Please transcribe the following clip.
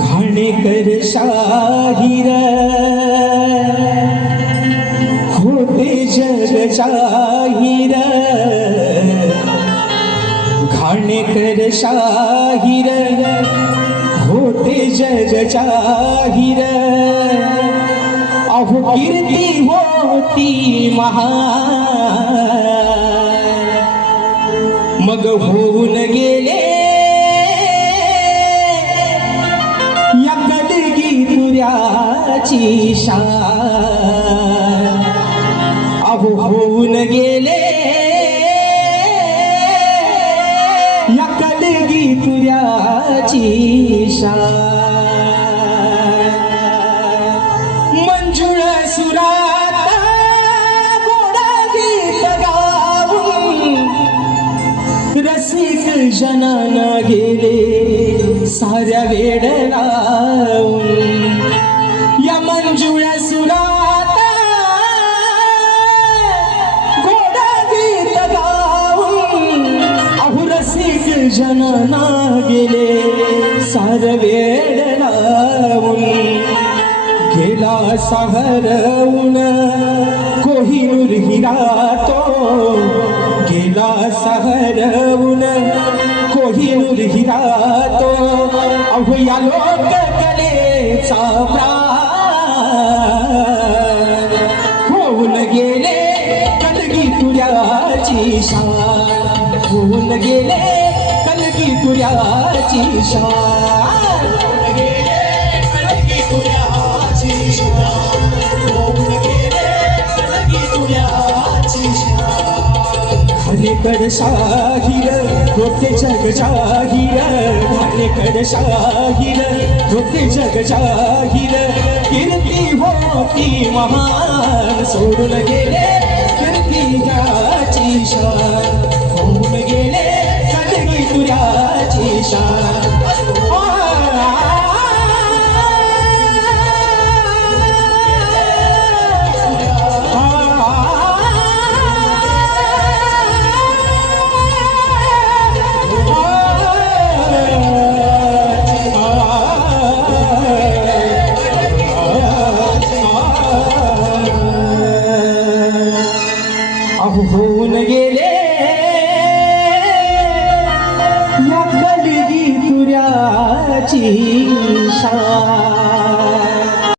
घाणेकर शाहीर होते जग जाहीर, घाणेकर शाहीर होते जग जाहीर, अहो कीर्ती होती महान, मग होऊन गेले या कलगी तुऱ्याची शान, अहो होऊन गेले या कलगी तुऱ्याची शान. मंजुळ सुरात गोडा गीत गाऊन रसिक जनाना गेले साऱ्या वेड लावून. या मंजुळ सुरात गोडा गीत गाऊन अहो रसिक जनाना गेले सारं वेड लावून. गेला साहरवून कोहिनूर हिरा तो, गेला साहरवून कोहिनूर हिरा तो, अहो या लोककलेचा प्राण होऊन गेले कलगी तुऱ्याची शान, होऊन गेले कलगी तुऱ्याची शान, होऊन गेले कलगी तुऱ्याची शान, होऊन गेले कलगी तुऱ्याची शान. घाणेकर शाहीर होते जग जाहीर, घाणेकर शाहीर होते जग जाहीर, कीर्ती होती महान, सोडून गेले कीर्ती याची शान, होऊन गेले कलगी तुऱ्याची शान.